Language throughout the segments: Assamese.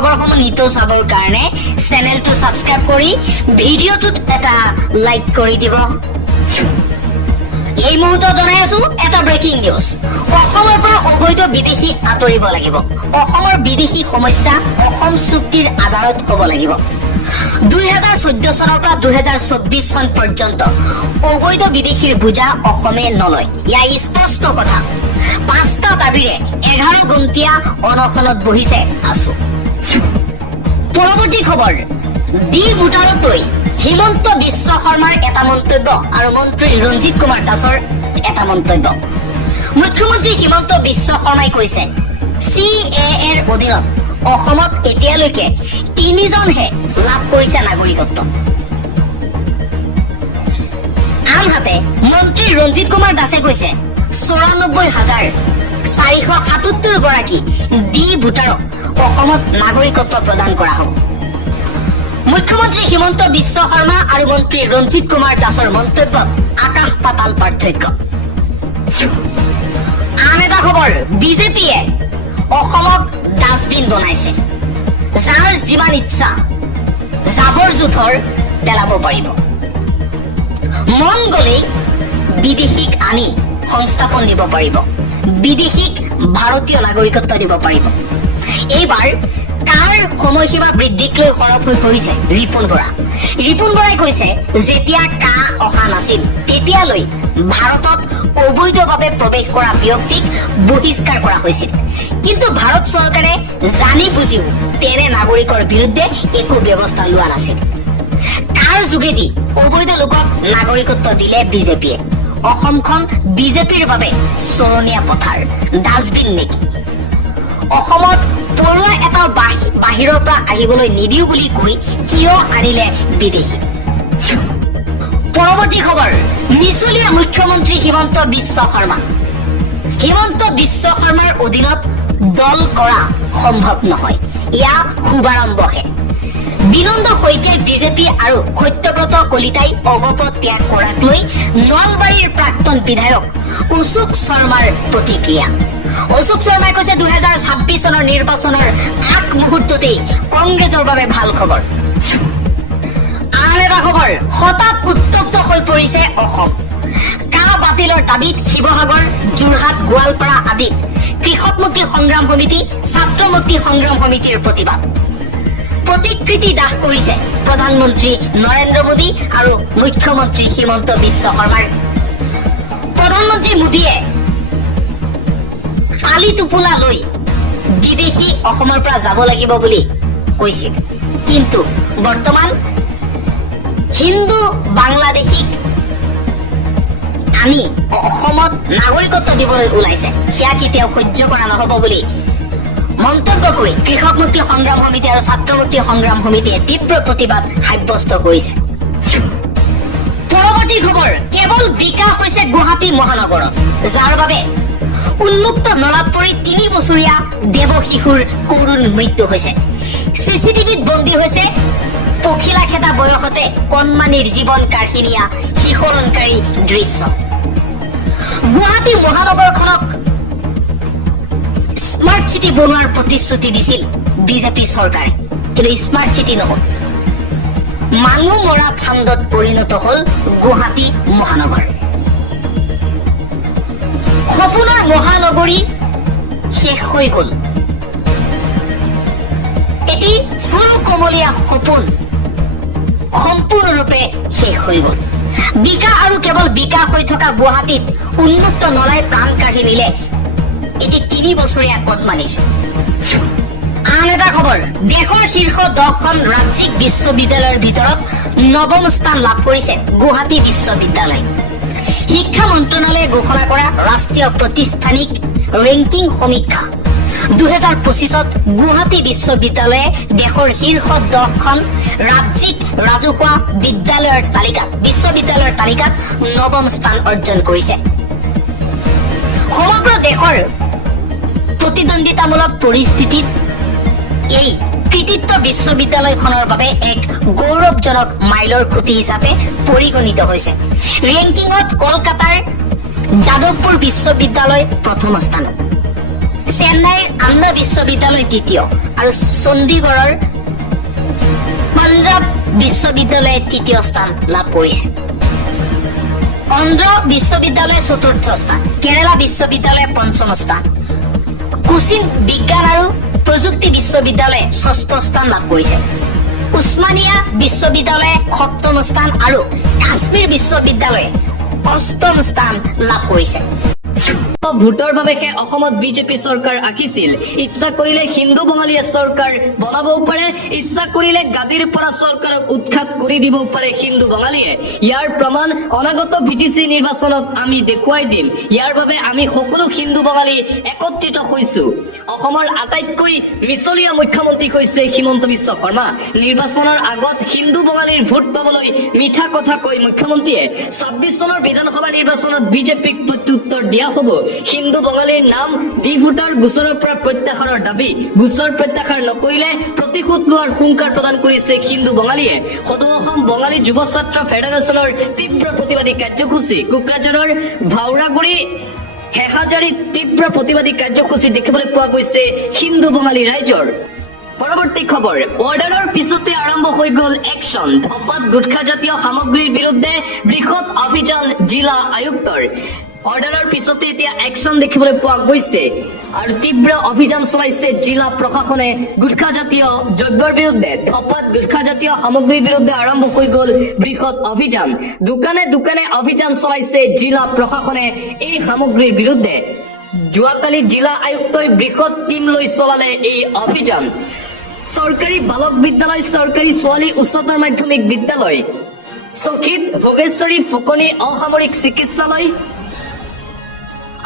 খবৰসমূহ নিতৌ চাবৰ কাৰণে চেনেলটো সাবস্ক্ৰাইব কৰি ভিডিঅ'টোত এটা লাইক কৰি দিব। এই মুহূৰ্তত জনাই আছো এটা ব্ৰেকিং নিউজ। অসমৰ পৰা অবৈধ বিদেশী আঁতৰিব লাগিব। অসমৰ বিদেশী সমস্যা অসম চুক্তিৰ আধাৰত হ'ব লাগিব। 2014 চনৰ পৰা 2024 চন পৰ্যন্ত অবৈধ বিদেশীৰ বোজা অসমে নলয়। ইয়াৰ স্পষ্ট কথা। 5টা দাবীৰে 11 ঘণ্টীয়া অনশনত বহিছে আছু। পৰৱৰ্তী খবৰ, ডি ভোটাৰক লৈ হিমন্ত বিশ্ব শৰ্মাৰ এটা মন্তব্য আৰু মন্ত্ৰী ৰঞ্জিত কুমাৰ দাসৰ এটা মন্তব্য। মুখ্যমন্ত্ৰী হিমন্ত বিশ্ব শৰ্মাই কৈছে CAAৰ অধীনত অসমত এতিয়ালৈকে 3জনহে লাভ কৰিছে নাগৰিকত্ব। আনহাতে মন্ত্ৰী ৰঞ্জিত কুমাৰ দাসে কৈছে 94,477 গৰাকী ডি ভোটাৰক অসমত নাগৰিকত্ব প্ৰদান কৰা হ'ব। মুখ্যমন্ত্ৰী হিমন্ত বিশ্ব শৰ্মা আৰু মন্ত্ৰী ৰঞ্জিত কুমাৰ দাসৰ মন্তব্যত আকাশ পাতাল পাৰ্থক্য। আন এটা খবৰ, বিজেপিয়ে অসমত ডাষ্টবিন বনাইছে। যাৰ যিমান ইচ্ছা জাবৰ জোথৰ পেলাব পাৰিব। মন গলেই বিদেশীক আনি সংস্থাপন দিব পাৰিব। বিদেশীক ভাৰতীয় নাগৰিকত্ব দিব পাৰিব। এইবাৰ কাৰ সময়সীমা বৃদ্ধিক লৈ সৰব হৈ পৰিছে ৰিপুণ বৰা। ৰিপুণ বৰাই কৈছে যেতিয়া কা অহা নাছিল তেতিয়ালৈ ভাৰতত অবৈধভাৱে প্ৰৱেশ কৰা ব্যক্তিক বহিষ্কাৰ কৰা হৈছিল। কিন্তু ভাৰত চৰকাৰে জানি বুজিও তেনে নাগৰিকৰ বিৰুদ্ধে একো ব্যৱস্থা লোৱা নাছিল। কাৰ যোগেদি অবৈধ লোকক নাগৰিকত্ব দিলে বিজেপিয়ে? অসমখন বিজেপিৰ বাবে চৰণীয়া পথাৰ, ডাষ্টবিন নেকি? অসমত পৰুৱা এটা বাহিৰৰ পৰা আহিবলৈ নিদিও বুলি কৈ কিয় আনিলে বিদেশী? পৰৱৰ্তী খবৰ, মিছলীয়া মুখ্যমন্ত্ৰী হিমন্ত বিশ্ব শৰ্মা। হিমন্ত বিশ্ব শৰ্মাৰ অধীনত দল কৰা সম্ভৱ নহয়। ইয়া শুভাৰম্ভহে। বিনন্দ শইকীয়াই বিজেপি আৰু সত্যব্ৰত কলিতাই অগপত ত্যাগ কৰাক লৈ নলবাৰীৰ প্ৰাক্তন বিধায়ক অশোক শৰ্মাৰ প্ৰতিক্ৰিয়া। অশোক শৰ্মাই কৈছে 2026 চনৰ নিৰ্বাচনৰ আগ মুহূৰ্ততেই কংগ্ৰেছৰ বাবে ভাল খবৰ। আন এটা খবৰ, হঠাৎ উত্তপ্ত হৈ পৰিছে অসম। কা বাতিলৰ দাবীত শিৱসাগৰ, যোৰহাট, গোৱালপাৰা আদিত কৃষক মুক্তি সংগ্ৰাম সমিতি, ছাত্ৰ মুক্তি সংগ্ৰাম সমিতিৰ প্ৰতিবাদ। প্ৰতিকৃতি দাহ কৰিছে প্ৰধানমন্ত্ৰী নৰেন্দ্ৰ মোদী আৰু মুখ্যমন্ত্ৰী হিমন্ত বিশ্ব শৰ্মাৰ। প্ৰধানমন্ত্ৰী মোদীয়ে কালি টোপোলা লৈ বিদেশী অসমৰ পৰা যাব লাগিব বুলি কৈছিল। কিন্তু বৰ্তমান হিন্দু বাংলাদেশীক আনি অসমত নাগৰিকত্ব দিবলৈ ওলাইছে। সেয়া কি তেওঁ সহ্য কৰা নহব বুলি মন্তব্য কৰি কৃষক মুক্তি সংগ্ৰাম সমিতি আৰু ছাত্ৰ মুক্তি সংগ্ৰাম সমিতিয়ে তীব্ৰ প্ৰতিবাদ সাব্যস্ত কৰিছে। পৰৱৰ্তী খবৰ, কেৱল বিকাশ হৈছে গুৱাহাটী মহানগৰত, যাৰ বাবে উন্মুক্ত নলাত পৰি 3 বছৰীয়া দেৱ শিশুৰ কৰুণ মৃত্যু হৈছে। চিচিটিভিত বন্দী হৈছে পখিলা খেদা বয়সতে কণমানিৰ জীৱন কাঢ়িনিয়া শিহৰণকাৰী দৃশ্য। গুৱাহাটী মহানগৰখনক স্মাৰ্ট চিটি বনোৱাৰ প্ৰতিশ্ৰুতি দিছিল বিজেপি চৰকাৰে, কিন্তু স্মাৰ্ট চিটি নহল। মানুহ মৰা ফান্দত পৰিণত হল গুৱাহাটী মহানগৰ। সপোনৰ মহানগৰী শেষ হৈ গল। এটি ফুল কমলীয়া সপোন সম্পূৰ্ণৰূপে শেষ হৈ গল। বিকাশ আৰু কেৱল বিকাশ হৈ থকা গুৱাহাটীত উন্মুক্ত নলাই প্ৰাণ কাঢ়ি নিলে এটি 3 বছৰীয়া কণমানিৰ। আন এটা খবৰ, দেশৰ শীৰ্ষ 10খন ৰাজ্যিক বিশ্ববিদ্যালয়ৰ ভিতৰত 9ম স্থান লাভ কৰিছে গুৱাহাটী বিশ্ববিদ্যালয়। শিক্ষা মন্ত্ৰণালয়ে ঘোষণা কৰা ৰাষ্ট্ৰীয় প্ৰতিষ্ঠানিক ৰেংকিং সমীক্ষা 2025ত গুৱাহাটী বিশ্ববিদ্যালয়ে দেশৰ শীৰ্ষ 10খন ৰাজ্যিক ৰাজহুৱা বিশ্ববিদ্যালয়ৰ তালিকাত 9ম স্থান অৰ্জন কৰিছে। সমগ্ৰ দেশৰ প্ৰতিদ্বন্দ্বিতামূলক পৰিস্থিতিত এই কৃতিত্ব বিশ্ববিদ্যালয়খনৰ বাবে এক গৌৰৱজনক মাইলৰ খুঁটি হিচাপে পৰিগণিত হৈছে। ৰেংকিঙত কলকাতাৰ যাদৱপুৰ বিশ্ববিদ্যালয় প্ৰথম স্থানত, চেন্নাইৰ আন্না বিশ্ববিদ্যালয় দ্বিতীয় আৰু চণ্ডীগড়ৰ পাঞ্জাৱ বিশ্ববিদ্যালয়ে তৃতীয় স্থান লাভ কৰিছে। অন্ধ্ৰ বিশ্ববিদ্যালয়ে চতুৰ্থ স্থান, কেৰালা বিশ্ববিদ্যালয়ে পঞ্চম স্থান, কোচিন বিজ্ঞান আৰু প্ৰযুক্তি বিশ্ববিদ্যালয়ে ষষ্ঠ স্থান লাভ কৰিছে। উছমানিয়া বিশ্ববিদ্যালয়ে সপ্তম স্থান আৰু কাশ্মীৰ বিশ্ববিদ্যালয়ে অষ্টম স্থান লাভ কৰিছে। ভোটৰ বাবেহে অসমত বিজেপি চৰকাৰ আঁকিছিল। ইচ্ছা কৰিলে হিন্দু বঙালীয়ে চৰকাৰ বনাবও পাৰে, ইচ্ছা কৰিলে গাদীৰ পৰা চৰকাৰক উৎখাত কৰি দিবও পাৰে হিন্দু বঙালীয়ে। ইয়াৰ প্ৰমাণ অনাগত বিটিচি নিৰ্বাচনত আমি দেখুৱাই দিম। ইয়াৰ বাবে আমি সকলো হিন্দু বঙালী একত্ৰিত হৈছো। অসমৰ আটাইতকৈ মিছলীয়া মুখ্যমন্ত্ৰী হৈছে হিমন্ত বিশ্ব শৰ্মা। নিৰ্বাচনৰ আগত হিন্দু বঙালীৰ ভোট পাবলৈ মিঠা কথা কৈ মুখ্যমন্ত্ৰীয়ে ২৬ চনৰ বিধানসভা নিৰ্বাচনত বিজেপিক প্ৰত্যুত্তৰ দিয়া হ'ব। হিন্দু বঙালীৰ নাম বি ভোটাৰ গোচৰৰ পৰা প্ৰত্যাহাৰৰ দাবী। গোচৰ প্ৰত্যাহাৰ নকৰিলে প্ৰতিশোধ লোৱাৰ হুংকাৰ প্ৰদান কৰিছে হিন্দু বঙালীয়ে। সদৌ অসম বঙালী যুৱ ছাত্ৰ ফেডাৰেশ্যনৰ তীব্ৰ প্ৰতিবাদী কাৰ্যসূচী। কোকৰাঝাৰৰ ভাওৰাগুৰি হেহাজাৰীত তীব্ৰ প্ৰতিবাদী কাৰ্যসূচী দেখিবলৈ পোৱা গৈছে হিন্দু বঙালী ৰাইজৰ। পৰৱৰ্তী খবৰ, অৰ্ডাৰৰ পিছতে আৰম্ভ হৈ গ'ল একশ্যন। ধপাত গুটখাজাতীয় সামগ্ৰীৰ বিৰুদ্ধে বৃহৎ অভিযান জিলা আয়ুক্তৰ। অৰ্ডাৰৰ পিছতে এতিয়া একশ্যন দেখিবলৈ পোৱা গৈছে আৰু তীব্ৰ অভিযান চলাইছে জিলা প্ৰশাসনে গুটখাজাতীয় দ্ৰব্যৰ বিৰুদ্ধে। ধপাত গুটখাজাতীয় সামগ্ৰীৰ বিৰুদ্ধে আৰম্ভ হৈ গ'ল বৃহৎ অভিযান। দোকানে দোকানে অভিযান চলাইছে জিলা প্ৰশাসনে এই সামগ্ৰীৰ বিৰুদ্ধে। যোৱাকালি জিলা আয়ুক্তই বৃহৎ টীম লৈ চলালে এই অভিযান। চৰকাৰী বালক বিদ্যালয়, চৰকাৰী ছোৱালী উচ্চতৰ মাধ্যমিক বিদ্যালয়, চকিত ভোগেশ্বৰী ফুকনি অসামৰিক চিকিৎসালয়,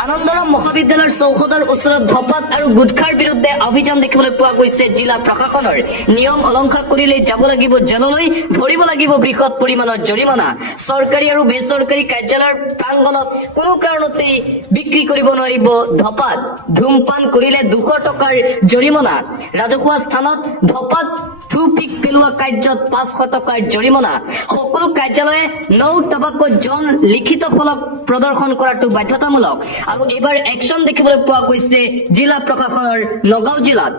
আনন্দৰাম মহাবিদ্যালয়ৰ চৌহদৰ ওচৰত ধপাত আৰু গুটখাৰ বিৰুদ্ধে অভিযান দেখিবলৈ পোৱা গৈছে জিলা প্ৰশাসনৰ। নিয়ম উলংঘা কৰিলে যাব লাগিব জেললৈ, ভৰিব লাগিব বৃহৎ পৰিমাণৰ জৰিমনা। চৰকাৰী আৰু বেচৰকাৰী কাৰ্যালয়ৰ প্ৰাংগণত কোনো কাৰণতেই বিক্ৰী কৰিব নোৱাৰিব ধপাত। ধূমপান কৰিলে ২০০ টকাৰ জৰিমনা। ৰাজহুৱা স্থানত ধপাত থু-পিক পেলোৱা কাৰ্যত ৫০০ টকাৰ জৰিমনা। সকলো কাৰ্যালয়ে নৌ টবাকো জোন লিখিত ফলক প্ৰদৰ্শন কৰাটো বাধ্যতামূলক। আৰু এইবাৰ একশ্যন দেখিবলৈ পোৱা গৈছে জিলা প্ৰশাসনৰ নগাঁও জিলাত।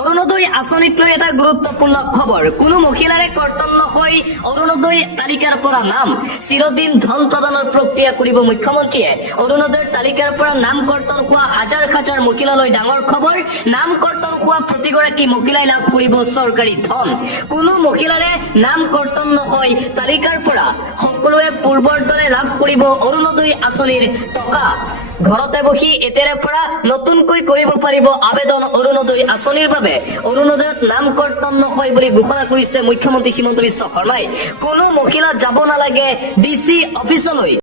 অৰুণোদয় আঁচনিক লৈ এটা গুৰুত্বপূৰ্ণ খবৰ। কোনো মহিলাৰে কৰ্তন নহয় অৰুণোদয় তালিকাৰ পৰা নাম। চিৰদিন ধন প্ৰদানৰ প্ৰক্ৰিয়া কৰিব মুখ্যমন্ত্ৰীয়ে। অৰুণোদয়ৰ তালিকাৰ পৰা নাম কৰ্তন হোৱা হাজাৰ হাজাৰ মহিলালৈ ডাঙৰ খবৰ। নাম কৰ্তন হোৱা প্ৰতিগৰাকী মহিলাই লাভ কৰিব চৰকাৰী ধন। কোনো মহিলাৰে নাম কৰ্তন নহয় তালিকাৰ পৰা। সকলোৱে পূৰ্বৰ দৰে লাভ কৰিব অৰুণোদয় আঁচনিৰ টকা। ঘৰতে বহি এতিয়াৰে পৰা নতুনকৈ কৰিব পাৰিব আবেদন অৰুণোদয় আঁচনিৰ বাবে। অৰুণোদয়ত নাম কৰ্তন নহয় বুলি ঘোষণা কৰিছে মুখ্যমন্ত্ৰী হিমন্ত বিশ্ব শৰ্মাই। কোনো মহিলা যাব নালাগে ডিচি অফিচলৈ।